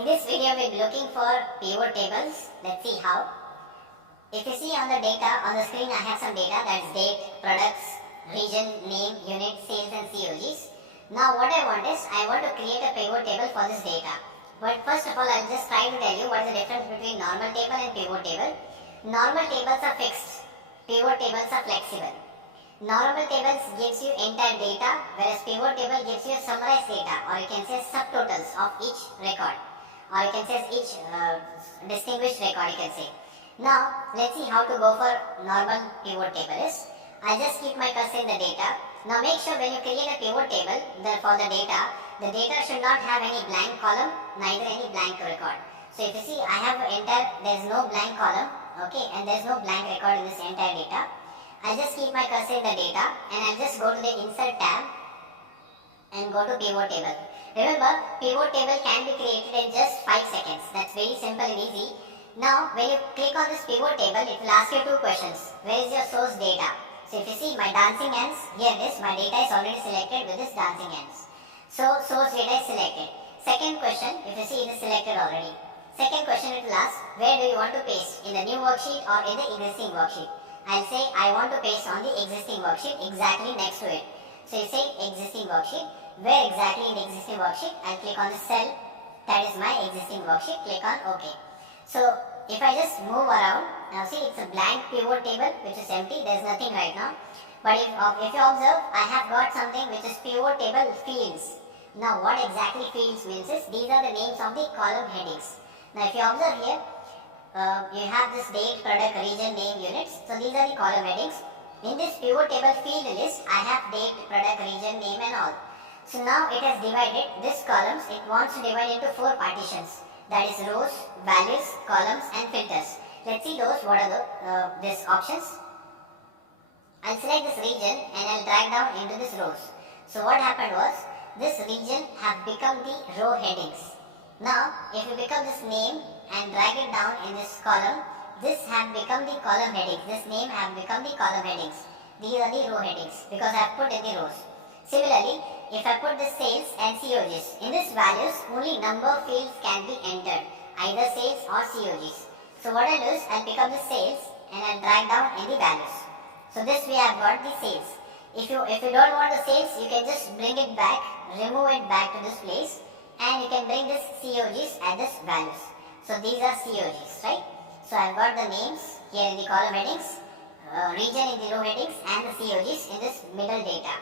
In this video we'll be looking for pivot tables. Let's see how. If you see on the data, on the screen I have some data, that's date, products, region, name, unit, sales and COGs. Now what I want is, I want to create a pivot table for this data. But first of all I'll just try to tell you what is the difference between normal table and pivot table. Normal tables are fixed, pivot tables are flexible. Normal tables gives you entire data, whereas pivot table gives you summarized data, or you can say subtotals of each record, or you can say each distinguished record, you can say. Now let's see how to go for normal pivot table is. I'll just keep my cursor in the data. Now make sure when you create a pivot table for the data should not have any blank column, neither any blank record. So if you see, I have there's no blank column, okay, and there's no blank record in this entire data. I'll just keep my cursor in the data and I'll just go to the insert tab and go to pivot table. Remember, pivot table can be created in just 5 seconds. That's very simple and easy. Now when you click on this pivot table, it will ask you two questions. Where is your source data? So if you see my dancing ants, here it is, my data is already selected with this dancing ants. So source data is selected. Second question, if you see, it is selected already. Second question, it will ask, where do you want to paste? In the new worksheet or in the existing worksheet? I'll say I want to paste on the existing worksheet exactly next to it. So you say existing worksheet. Where exactly in the existing worksheet? I'll click on the cell. That is my existing worksheet. Click on OK. So if I just move around, now see it's a blank pivot table which is empty. There's nothing right now. But if you observe, I have got something which is pivot table fields. Now what exactly fields means is, these are the names of the column headings. Now if you observe here, you have this date, product, region, name, units. So these are the column headings. In this pivot table field list, I have date, product, region, name and all. So now it has divided this columns. It wants to divide into 4 partitions. That is rows, values, columns and filters. Let's see those. What are these options? I'll select this region and I'll drag down into this rows. So what happened was, this region have become the row headings. Now if you become this name and drag it down in this column, this have become the column headings. This name have become the column headings. These are the row headings because I have put in the rows. Similarly, if I put the sales and COGs, in this values only number fields can be entered, either sales or COGs. So what I'll do is, I'll pick up the sales and I'll drag down in the values. So this way I have got the sales. If you don't want the sales, you can just bring it back, remove it back to this place, and you can bring this COGs at this values. So these are COGs, right? So I've got the names here in the column headings, region in the row headings and the COGs in this middle data.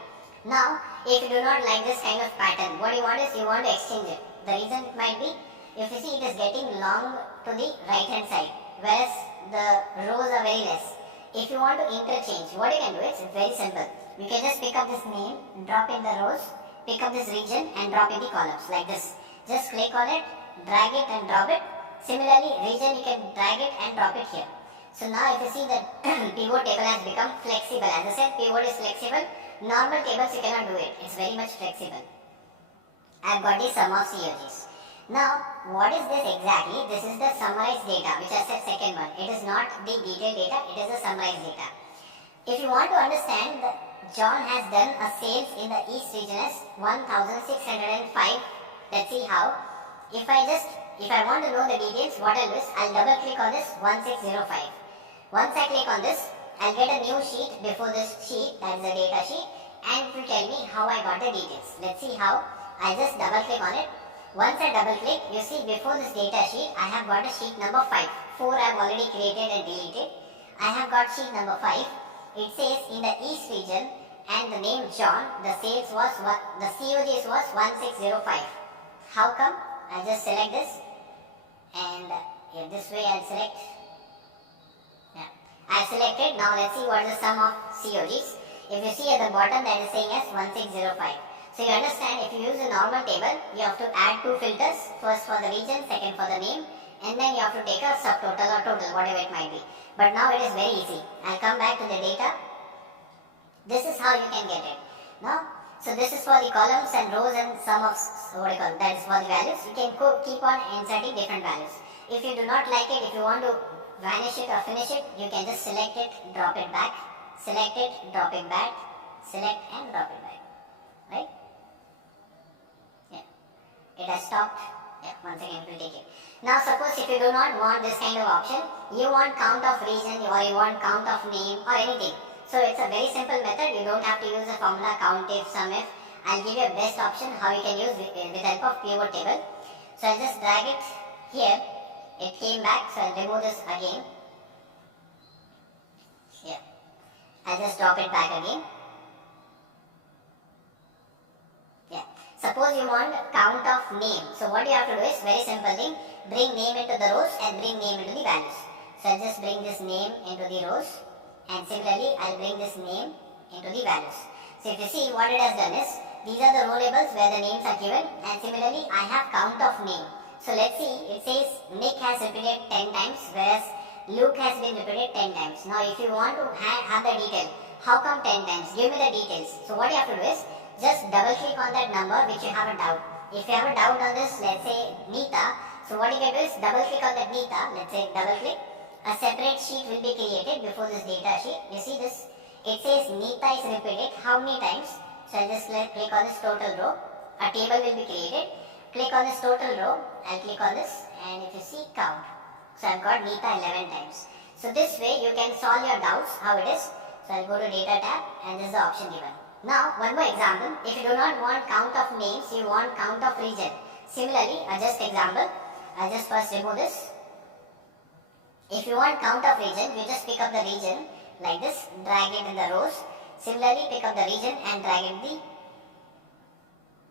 Now if you do not like this kind of pattern, what you want is, you want to exchange it. The reason it might be, if you see it is getting long to the right hand side, whereas the rows are very less. If you want to interchange, what you can do is, it's very simple. You can just pick up this name, drop in the rows, pick up this region and drop in the columns like this. Just click on it, drag it and drop it. Similarly, region you can drag it and drop it here. So now if you see that pivot table has become flexible. As I said, pivot is flexible. Normal tables you cannot do it. It's very much flexible. I've got the sum of COGs. Now what is this exactly? This is the summarized data which I said second one. It is not the detailed data, it is the summarized data. If you want to understand, John has done a sales in the East region as 1605. Let's see how. If I want to know the details, what I'll do is, I'll double click on this 1605. Once I click on this, I'll get a new sheet before this sheet, that is the data sheet, and it will tell me how I got the details. Let's see how. I'll just double click on it. Once I double click, you see before this data sheet, I have got a sheet number 5. 4 I have already created and deleted. I have got sheet number 5. It says in the East region and the name John, the COGs was 1605. How come? I'll just select this and in this way I'll select. Yeah, I've selected. Now let's see what is the sum of COGs. If you see at the bottom, that is saying as 1605. So you understand, if you use a normal table, you have to add 2 filters. First for the region, second for the name, and then you have to take a subtotal or total, whatever it might be. But now it is very easy. I'll come back to the data. This is how you can get it. Now, so this is for the columns and rows and sum of, that is for the values. You can keep on inserting different values. If you do not like it, if you want to vanish it or finish it, you can just select it, drop it back, select it, drop it back, select and drop it back, right? Yeah, it has stopped Yeah, one second it will take it. Now suppose if you do not want this kind of option, you want count of region or you want count of name or anything. So it's a very simple method. You don't have to use the formula count if, sum if. I'll give you a best option how you can use with the help of pivot table. So I'll just drag it here. It came back, so I'll remove this again. Here. I'll just drop it back again. Yeah. Suppose you want count of name. So what you have to do is very simple thing. Bring name into the rows and bring name into the values. So I'll just bring this name into the rows and similarly I'll bring this name into the values. So if you see what it has done is, these are the row labels where the names are given and similarly I have count of name. So let's see, it says Nick has repeated 10 times whereas Luke has been repeated 10 times. Now if you want to have the detail, how come 10 times? Give me the details. So what you have to do is, just double click on that number which you have a doubt. If you have a doubt on this, let's say Nita, so what you can do is double click on that Nita, let's say double click, a separate sheet will be created before this data sheet. You see this, it says Nita is repeated how many times? So I'll just click on this total row, a table will be created, click on this total row, I'll click on this and if you see count, so I've got Nita 11 times. So this way you can solve your doubts how it is. So I'll go to data tab and this is the option given. Now one more example, if you do not want count of names, you want count of region. Similarly, just example, I'll just first remove this. If you want count of region, you just pick up the region like this, drag it in the rows. Similarly, pick up the region and drag it in the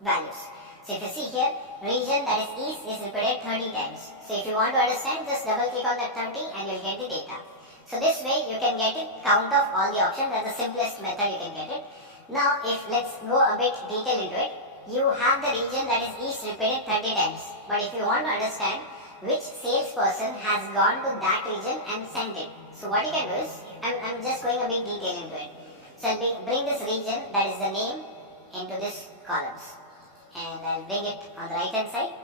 values. So if you see here, region that is east is repeated 30 times. So if you want to understand, just double click on that 30 and you'll get the data. So this way you can get it, count of all the options. That's the simplest method you can get it. Now if let's go a bit detail into it, you have the region that is east repeated 30 times. But if you want to understand which salesperson has gone to that region and sent it. So what you can do is, I'm just going a bit detail into it. So I'll bring this region that is the name into this columns. And I'll bring it on the right hand side.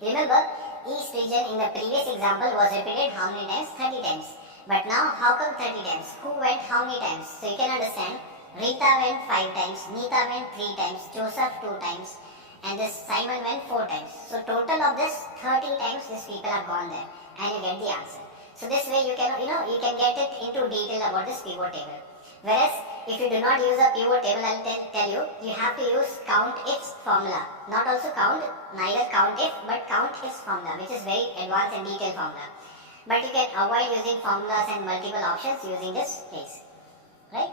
Remember, east region in the previous example was repeated how many times? 30 times. But now how come 30 times? Who went how many times? So you can understand, Rita went 5 times, Nita went 3 times, Joseph 2 times, and this Simon went 4 times. So total of this 30 times these people have gone there and you get the answer. So this way you can get it into detail about this pivot table. Whereas if you do not use a pivot table, I'll tell you, you have to use count ifs formula. Not also count, neither count if, but count ifs formula, which is very advanced and detailed formula. But you can avoid using formulas and multiple options using this case. Right?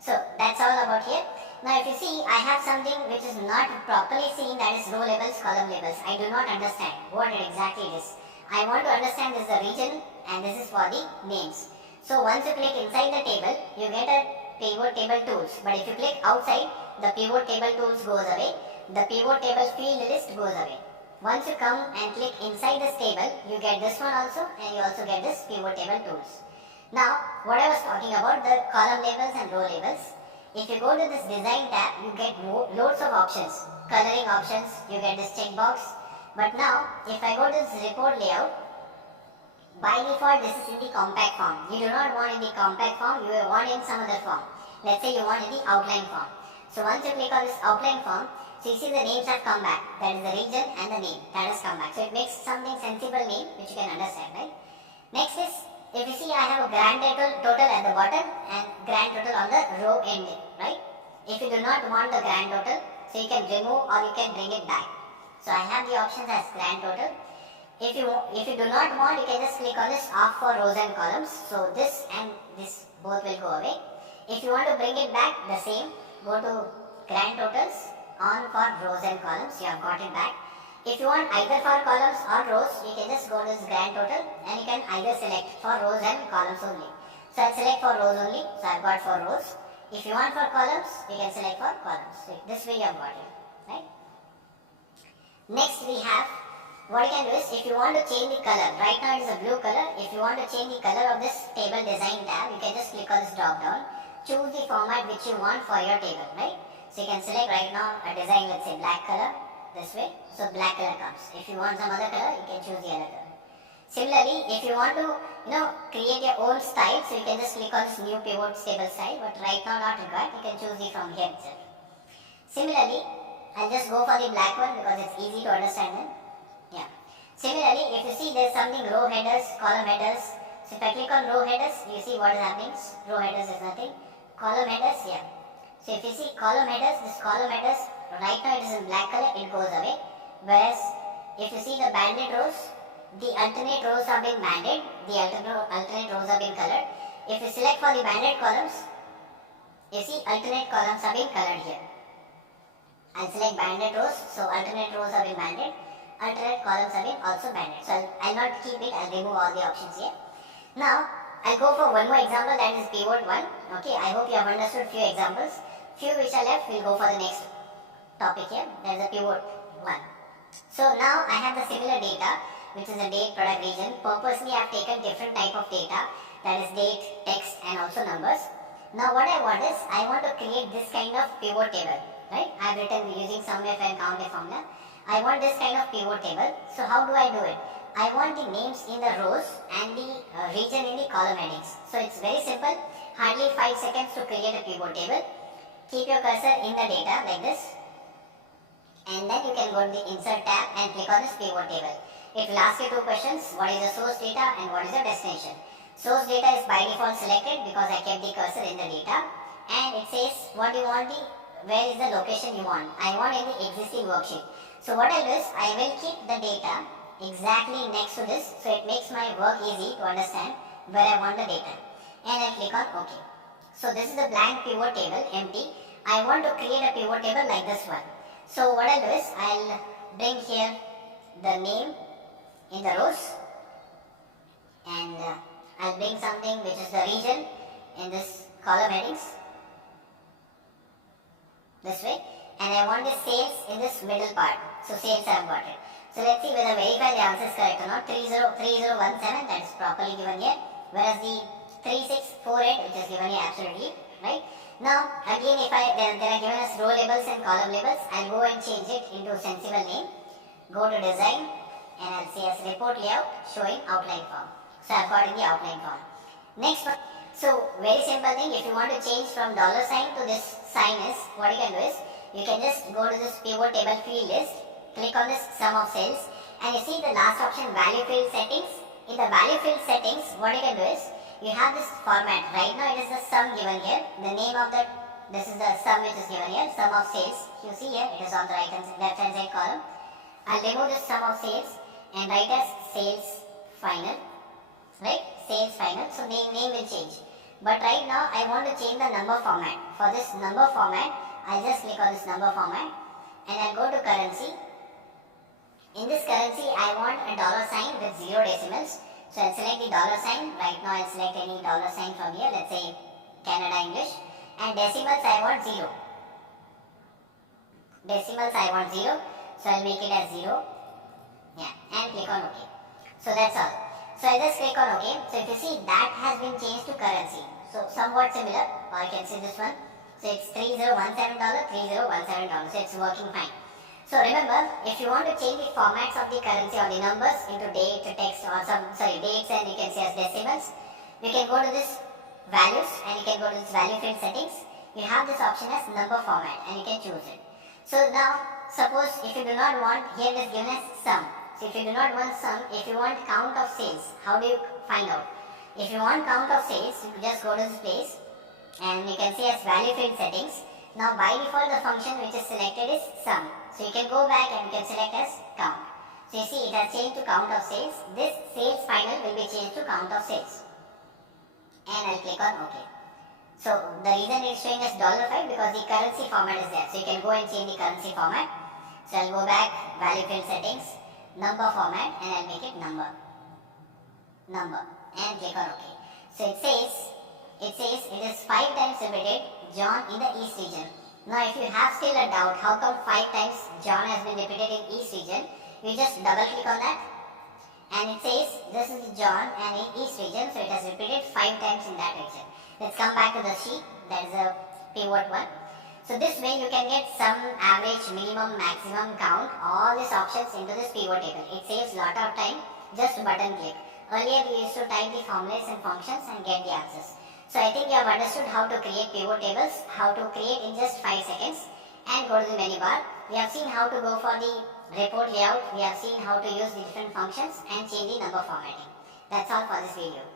So that's all about here. Now if you see, I have something which is not properly seen, that is row labels, column labels. I do not understand what exactly it is. I want to understand this is the region and this is for the names. So once you click inside the table, you get a pivot table tools. But if you click outside, the pivot table tools goes away. The pivot table field list goes away. Once you come and click inside this table, you get this one also and you also get this pivot table tools. Now, what I was talking about, the column labels and row labels. If you go to this design tab, you get loads of options. Coloring options, you get this checkbox. But now, if I go to this report layout, by default this is in the compact form. You do not want in the compact form, you want in some other form. Let's say you want in the outline form. So once you click on this outline form, so you see the names have come back. That is the region and the name that has come back. So it makes something sensible name which you can understand, right? Next is, if you see, I have a grand total at the bottom and grand total on the row end, right? If you do not want the grand total, so you can remove or you can bring it back. So I have the options as grand total. If you do not want, you can just click on this off for rows and columns. So this and this both will go away. If you want to bring it back, the same. Go to grand totals, on for rows and columns. You have got it back. If you want either for columns or rows, you can just go to this grand total and you can either select for rows and columns only. So I'll select for rows only. So I've got for rows. If you want for columns, you can select for columns. So this way you have got it, right? Next we have, what you can do is, if you want to change the color, right now it is a blue color. If you want to change the color of this table design tab, you can just click on this drop down, choose the format which you want for your table, right? So you can select right now a design, let's say black color, this way. So black color comes. If you want some other color, you can choose the other color. Similarly, if you want to, create your own style, so you can just click on this new pivot table style, but right now not required. You can choose it from here itself. Similarly, I'll just go for the black one because it's easy to understand them. Similarly, if you see there's something row headers, column headers. So if I click on row headers, you see what is happening. Row headers is nothing. Column headers, yeah. So if you see column headers, this column headers, right now it is in black color, it goes away. Whereas if you see the banded rows, the alternate rows have been banded, the alternate rows have been colored. If you select for the banded columns, you see alternate columns have been colored here. I'll select banded rows, so alternate rows have been banded, alternate columns have been also banded. So I'll not keep it, I'll remove all the options here. Now I'll go for one more example, that is pivot 1. Okay, I hope you have understood few examples. Few which are left, we'll go for the next topic here, that is a pivot 1. So now I have the similar data, which is a date, product, region. Purposely I have taken different type of data, that is date, text and also numbers. Now what I want is, I want to create this kind of pivot table, right? I have written using SUMIF and COUNTIF formula. I want this kind of pivot table. So how do I do it? I want the names in the rows and the region in the column headings. So it's very simple, hardly 5 seconds to create a pivot table. Keep your cursor in the data like this, and then you can go to the insert tab and click on this pivot table. It will ask you two questions, what is the source data and what is the destination. Source data is by default selected because I kept the cursor in the data, and it says what you want, where is the location you want. I want in the existing worksheet. So what I'll do is, I will keep the data exactly next to this, so it makes my work easy to understand where I want the data, and I'll click on OK. So this is the blank pivot table, empty. I want to create a pivot table like this one. So what I'll do is, I'll bring here the name in the rows, and I'll bring something which is the region in this column headings, this way, and I want the sales in this middle part. So sales I have got it. So let's see whether verify the answer is correct or not. 303017, that is properly given here, whereas the 3648 which is given here absolutely right. Now again, if they are given us row labels and column labels, I'll go and change it into sensible name. Go to design and I'll say as report layout showing outline form. So I've got in the outline form. Next one. So very simple thing, if you want to change from $sign to this sign is, what you can do is, you can just go to this pivot table field list, click on this sum of sales, and you see the last option, value field settings. In the value field settings, what you can do is, you have this format. Right now it is the sum given here, the name of the, this is the sum which is given here, sum of sales. You see here, it is on the left hand side column. I'll remove this sum of sales and write as sales final, right? Sales final. So name will change. But right now I want to change the number format. For this number format, I'll just click on this number format and I'll go to currency. In this currency, I want a $sign with 0 decimals. So I'll select the $sign. Right now I'll select any $sign from here. Let's say Canada English. And decimals I want 0. Decimals I want 0. So I'll make it as 0. Yeah. And click on OK. So that's all. So I just click on OK. So if you see, that has been changed to currency. So somewhat similar. Or you can see this one. So it's $3017, $3017. So it's working fine. So remember, if you want to change the formats of the currency or the numbers into date, text or dates, and you can say as decimals, you can go to this values and you can go to this value field settings. You have this option as number format and you can choose it. So now, suppose if you do not want, here it is given as sum. So if you do not want sum, if you want count of sales, how do you find out? If you want count of sales, you just go to this place and you can see as value field settings. Now by default the function which is selected is sum. So you can go back and you can select as count. So you see it has changed to count of sales. This sales final will be changed to count of sales. And I'll click on OK. So the reason it is showing as $5 because the currency format is there. So you can go and change the currency format. So I'll go back, value field settings, number format, and I'll make it number. And click on OK. So it says it is 5 times repeated John in the East region. Now if you have still a doubt, how come 5 times John has been repeated in East region, you just double click on that and it says this is John and in East region, so it has repeated 5 times in that region. Let's come back to the sheet, that is a pivot one. So this way you can get some average, minimum, maximum count, all these options into this pivot table. It saves lot of time, just button click. Earlier we used to type the formulas and functions and get the answers. So I think you have understood how to create pivot tables, how to create in just 5 seconds, and go to the menu bar. We have seen how to go for the report layout, we have seen how to use the different functions and change the number formatting. That's all for this video.